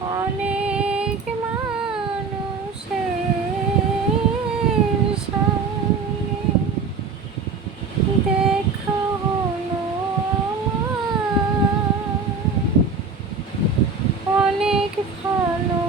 অনেক মানুষের সঙ্গে দেখা হলো আমার। অনেক ভালো